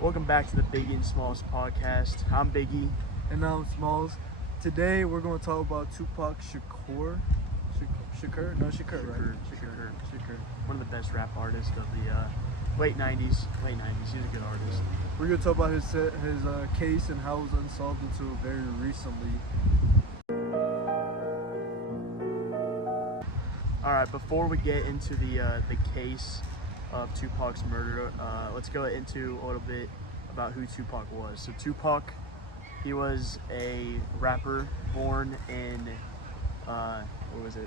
Welcome back to the Biggie and Smalls podcast. I'm Biggie. And I'm Smalls. Today we're going to talk about Tupac Shakur. Shakur? No, Shakur, right? Shakur. One of the best rap artists of the late 90s. He's a good artist. We're going to talk about his case and how it was unsolved until very recently. All right, before we get into the case of Tupac's murder, let's go into a little bit about who Tupac was. So Tupac, he was a rapper born in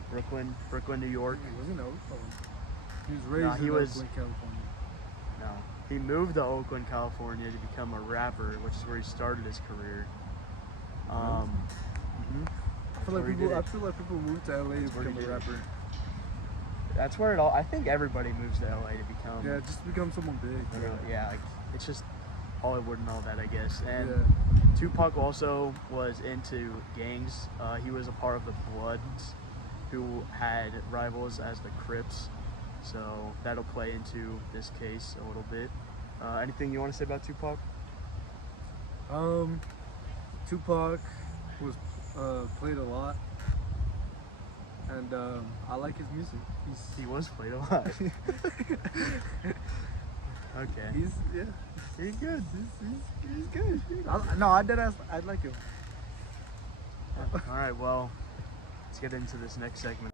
Brooklyn, New York. He wasn't Oakland. He was raised in Oakland, California. No, he moved to Oakland, California to become a rapper, which is where he started his career. I feel like people move to LA to become a rapper. That's where it all. I think everybody moves to LA to become. Yeah, just to become someone big. Yeah, like, it's just Hollywood and all that, I guess. And yeah. Tupac also was into gangs. He was a part of the Bloods, who had rivals as the Crips. So that'll play into this case a little bit. Anything you want to say about Tupac? Tupac was played a lot, and I like his music. He was played a lot. Okay. He's good. He's good. I like him. All right. Well, let's get into this next segment.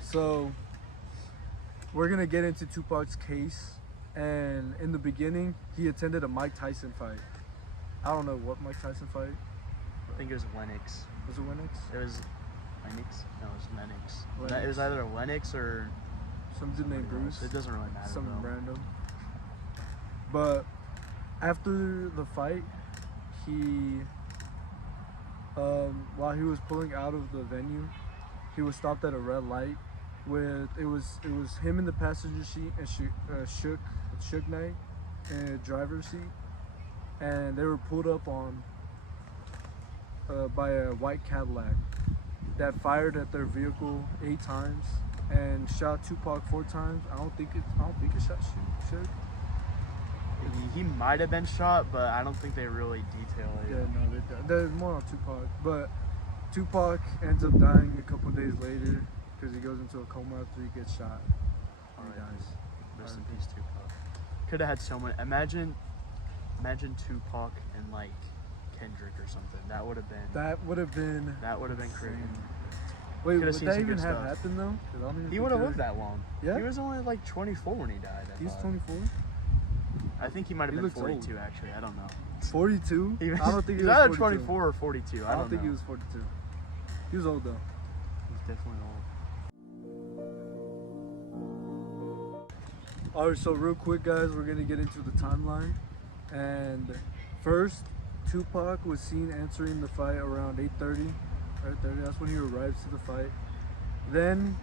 So we're gonna get into Tupac's case, and in the beginning, he attended a Mike Tyson fight. I don't know what Mike Tyson fight. I think it was Lennox. Was it Lennox? It was Lennox? No, it was Lennox. Lennox. It was either Lennox or some dude named Bruce. It doesn't really matter. Something random. But after the fight, he, while he was pulling out of the venue, he was stopped at a red light. It was him in the passenger seat and Suge Knight in the driver's seat, and they were pulled up on by a white Cadillac that fired at their vehicle 8 times and shot Tupac 4 times. I don't think it shot Suge. He might have been shot, but I don't think they really detail it. Yeah, no, they're more on Tupac. But Tupac ends up dying a couple days later because he goes into a coma after he gets shot. He dies. Rest in peace, Tupac. Could have had someone. Imagine Tupac and like Kendrick or something. That would have been crazy. Wait, would that even have happened though? He would have lived that long. Yeah. He was only like 24 when he died. He's 24. I think he might have been 42 old. actually. I don't know. 42? I don't think he was either 42. 24 or 42. I don't think he was 42. He was old though. He's definitely old. Alright, so real quick guys, we're gonna get into the timeline. And first, Tupac was seen entering the fight around 8:30. That's when he arrives to the fight. Then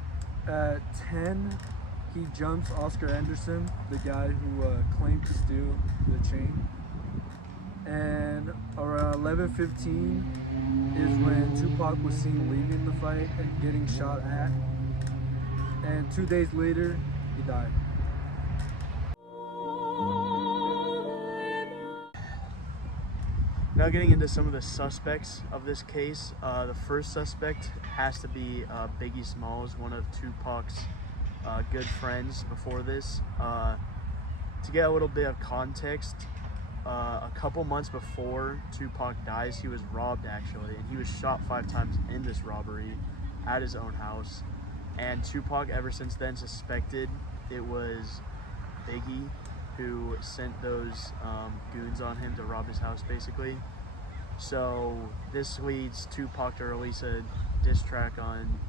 at 10, he jumps Oscar Anderson, the guy who claimed to steal the chain. And around 11:15 is when Tupac was seen leaving the fight and getting shot at. And 2 days later, he died. Now getting into some of the suspects of this case, the first suspect has to be Biggie Smalls, one of Tupac's good friends before this. To get a little bit of context, a couple months before Tupac dies, he was robbed actually, and he was shot 5 times in this robbery at his own house. And Tupac ever since then suspected it was Biggie who sent those goons on him to rob his house, basically. So this leads Tupac to release a diss track on,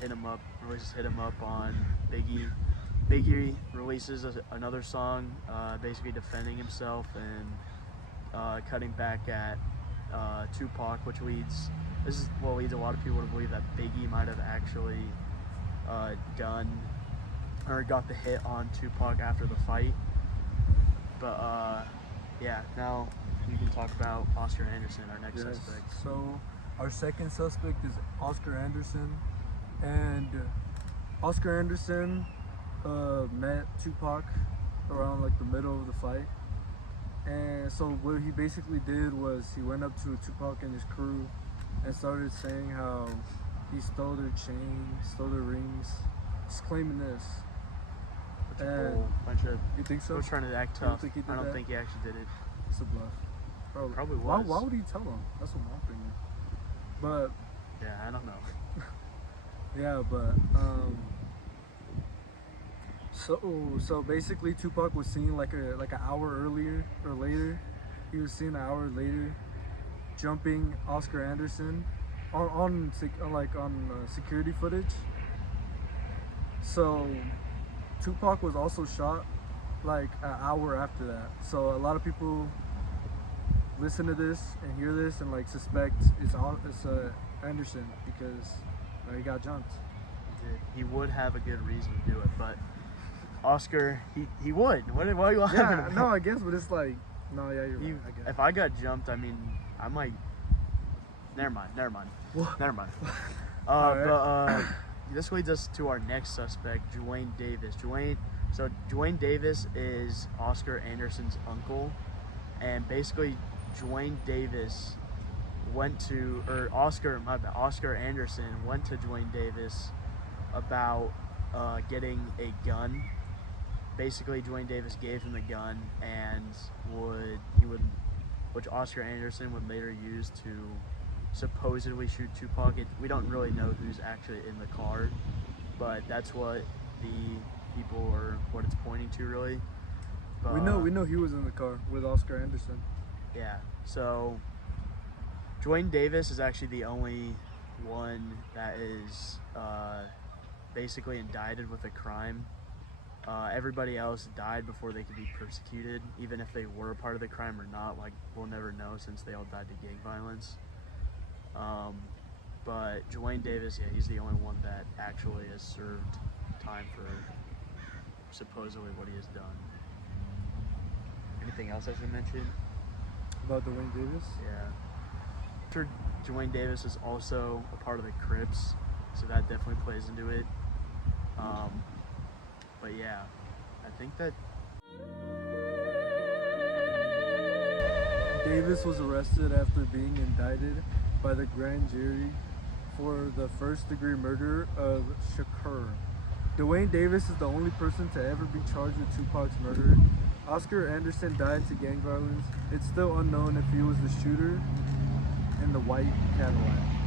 Hit 'Em Up on Biggie. Biggie releases another song, basically defending himself and cutting back at Tupac, this is what leads a lot of people to believe that Biggie might have actually got the hit on Tupac after the fight. But now you can talk about Oscar Anderson, our next suspect. So our second suspect is Oscar Anderson, and Oscar Anderson met Tupac around like the middle of the fight. And so what he basically did was he went up to Tupac and his crew and started saying how he stole their chain, stole their rings, just claiming this. Bunch of You think so? was trying to act You don't tough. think he did I don't that? think he actually did it. It's a bluff. Probably Why, was. why would he tell him? That's what my opinion. But Yeah, I don't know. yeah, but so basically Tupac was seen like an hour earlier or later. He was seen an hour later jumping Oscar Anderson on security footage. So Tupac was also shot like an hour after that. So a lot of people listen to this and hear this and like suspect it's Anderson because he got jumped. He would have a good reason to do it, but Oscar, he would. Why are you laughing Yeah, about? no, I guess, but it's like, no, yeah, you're He- right. I guess. if I got jumped, I mean, I might. Never mind. What? Never mind. Alright. But this leads us to our next suspect, Dwayne Davis. Dwayne Davis is Oscar Anderson's uncle, and basically Dwayne Davis Oscar Anderson went to Dwayne Davis about getting a gun. Basically, Dwayne Davis gave him the gun and which Oscar Anderson would later use to supposedly shoot Tupac. We don't really know who's actually in the car, but that's what what it's pointing to, really. But, we know he was in the car with Oscar Anderson. Yeah. So Dwayne Davis is actually the only one that is basically indicted with a crime. Everybody else died before they could be persecuted, even if they were a part of the crime or not. Like, we'll never know since they all died to gang violence. But Dwayne Davis, yeah, he's the only one that actually has served time for supposedly what he has done. Anything else I should mention? About Dwayne Davis? Yeah. Sure, Dwayne Davis is also a part of the Crips, so that definitely plays into it. But yeah, I think that Davis was arrested after being indicted by the grand jury for the first-degree murder of Shakur. Dwayne Davis is the only person to ever be charged with Tupac's murder. Oscar Anderson died to gang violence. It's still unknown if he was the shooter in the white Cadillac.